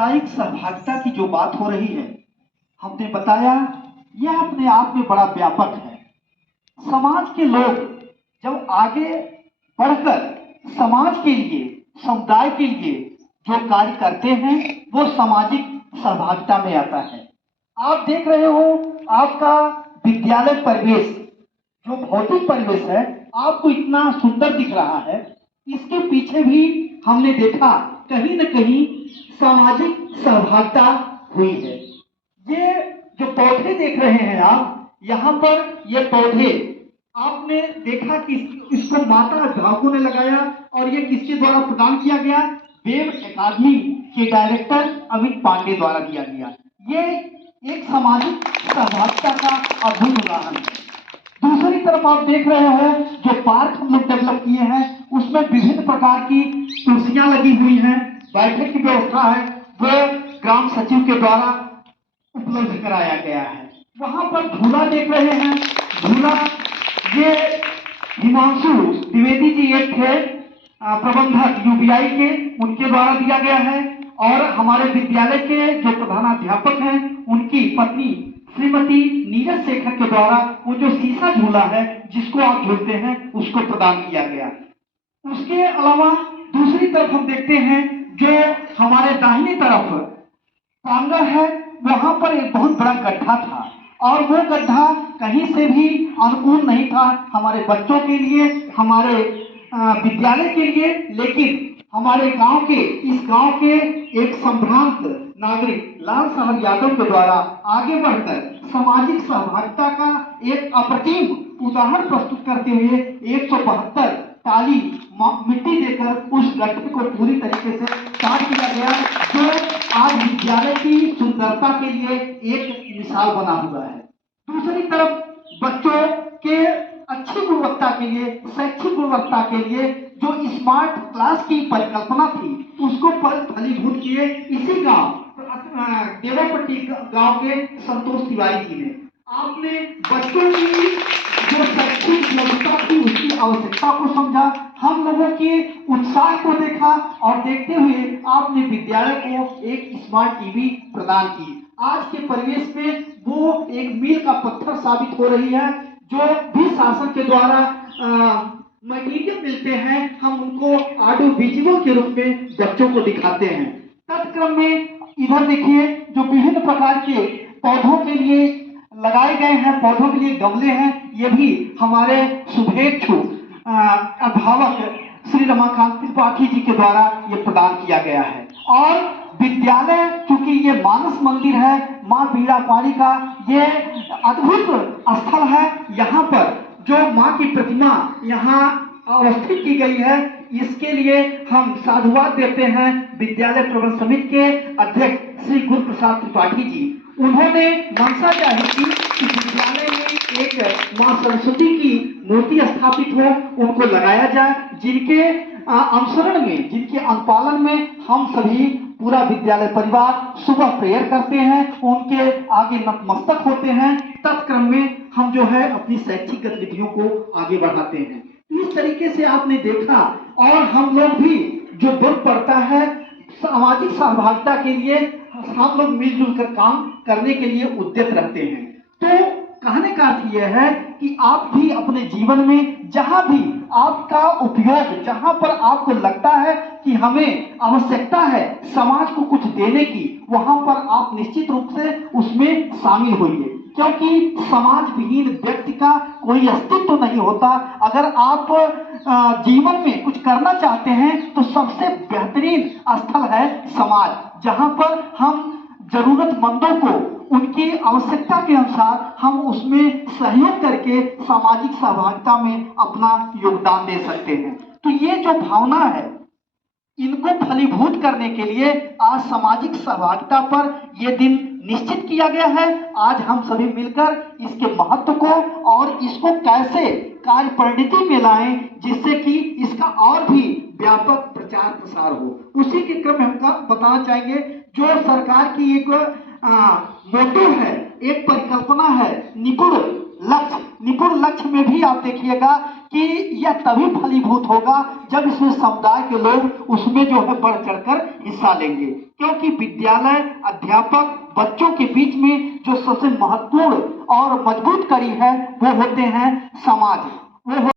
सामुदायिक सहभागिता की जो बात हो रही है, हमने बताया यह अपने आप में बड़ा व्यापक है। समाज के लोग जब आगे बढ़कर समाज के लिए, समुदाय के लिए जो कार्य करते हैं वो सामाजिक सहभागिता में आता है। आप देख रहे हो आपका विद्यालय परिवेश, जो भौतिक परिवेश है, आपको इतना सुंदर दिख रहा है, इसके पीछे भी हमने देखा कहीं न कहीं सामाजिक सहभागिता हुई है। ये जो पौधे देख रहे हैं आप, यहाँ पर ये पौधे आपने देखा कि इसको माता ढाकू ने लगाया और ये किसके द्वारा प्रदान किया गया? वेव अकादमी के डायरेक्टर अमित पांडे द्वारा दिया गया। ये एक सामाजिक सहभागिता का अद्भुत उदाहरण है। दूसरी तरफ आप देख रहे हैं जो पार्क हम लोग डेवलप किए हैं, उसमें विभिन्न प्रकार की कुर्सियां लगी हुई हैं, बैठक की व्यवस्था है, वो ग्राम सचिव के द्वारा उपलब्ध कराया गया है। वहां पर झूला देख रहे हैं, झूला ये हिमांशु द्विवेदी जी एक थे प्रबंधक यूबीआई के, उनके द्वारा दिया गया है। और हमारे विद्यालय के जो प्रधानाध्यापक हैं, उनकी पत्नी श्रीमती नीरज शेखर के द्वारा वो जो शीशा झूला है जिसको आप झूलते हैं, उसको प्रदान किया गया। उसके अलावा दूसरी तरफ हम देखते हैं जो हमारे दाहिनी तरफ प्रांगण है, वहां पर एक बहुत बड़ा गड्ढा था और वो गड्ढा कहीं से भी अनुकूल नहीं था हमारे बच्चों के लिए, हमारे विद्यालय के लिए। लेकिन हमारे गांव के, इस गांव के एक संभ्रांत नागरिक लाल साहब यादव के द्वारा आगे बढ़कर सामाजिक सहभागिता का एक अप्रतिम उदाहरण प्रस्तुत करते हुए 172 टाली मिट्टी देकर उस गड्ढे को पूरी तरीके से काट दिया गया, जो आज विद्यालय की सुंदरता के लिए एक मिसाल बना हुआ है। दूसरी तरफ बच्चों के अच्छी गुणवत्ता के लिए, शैक्षिक गुणवत्ता के लिए जो स्मार्ट क्लास की परिकल्पना थी, उसको फलीभूत किए इसी गांव देवापट्टी गांव के संतोष तिवारी जी ने। आपने बच्चों की जो शैक्षिक क्षमता थी उसकी आवश्यकता को समझा, हम लोगों के उत्साह को देखा और देखते हुए आपने विद्यालय को एक स्मार्ट टीवी प्रदान की। आज के परिवेश में वो एक मील का पत्थर साबित हो रही है। जो भी शासन के द्वारा मटेरियल मिलते हैं, हम उनको ऑडियो विजुअल के रूप में बच्चों को दिखाते हैं। तत्क्रम में इधर देखिए जो विभिन्न प्रकार के पौधों के लिए लगाए गए हैं, पौधों के लिए गमले हैं, ये भी हमारे शुभेच्छु अभिभावक श्री रमाकांत त्रिपाठी जी के द्वारा ये प्रदान किया गया है। और विद्यालय चूंकि ये मानस मंदिर है, माँ बीड़ापानी का ये अद्भुत स्थल है, यहाँ पर जो माँ की प्रतिमा यहाँ अवस्थित की गई है, इसके लिए हम साधुवाद देते हैं विद्यालय प्रबंध समिति के अध्यक्ष श्री गुरु प्रसाद त्रिपाठी जी। उन्होंने मंशा जाहिर की कि विद्यालय में एक माँ सरस्वती की मूर्ति स्थापित हो, उनको लगाया जाए, जिनके अनुसरण में, जिनके अनुपालन में हम सभी पूरा विद्यालय परिवार सुबह प्रेयर करते हैं, उनके आगे नतमस्तक होते हैं। तत्क्रम में हम जो है अपनी शैक्षिक गतिविधियों को आगे बढ़ाते हैं। इस तरीके से आपने देखा, और हम लोग भी जो दुख पड़ता है सामाजिक सहभागिता के लिए, हम लोग मिलजुल कर काम करने के लिए उद्यत रहते हैं। तो कहने का अर्थ यह है कि आप भी अपने जीवन में जहां भी आपका उपयोग, जहां पर आपको लगता है कि हमें आवश्यकता है समाज को कुछ देने की, वहां पर आप निश्चित रूप से उसमें शामिल होइए, क्योंकि समाज विहीन व्यक्ति का कोई अस्तित्व नहीं होता। अगर आप जीवन में कुछ करना चाहते हैं तो सबसे बेहतरीन स्थल है समाज, जहां पर हम जरूरतमंदों को उनकी आवश्यकता के अनुसार हम उसमें सहयोग करके सामाजिक सहभागिता में अपना योगदान दे सकते हैं। तो ये जो भावना है, इनको फलीभूत करने के लिए आज सामाजिक सहभागिता पर यह दिन निश्चित किया गया है। आज हम सभी मिलकर इसके महत्व को और इसको कैसे कार्य परिणति में लाएं, जिससे कि इसका और भी व्यापक प्रचार प्रसार हो। उसी के क्रम में हम बताना चाहेंगे जो सरकार की एक मोटो है, एक परिकल्पना है, निपुण लक्ष्य, निपुण लक्ष्य में भी आप देखिएगा कि यह तभी फलीभूत होगा जब इसमें समुदाय के लोग उसमें जो है बढ़ चढ़कर हिस्सा लेंगे। क्योंकि विद्यालय, अध्यापक, बच्चों के बीच में जो सबसे महत्वपूर्ण और मजबूत कड़ी है वो होते हैं समाज, वो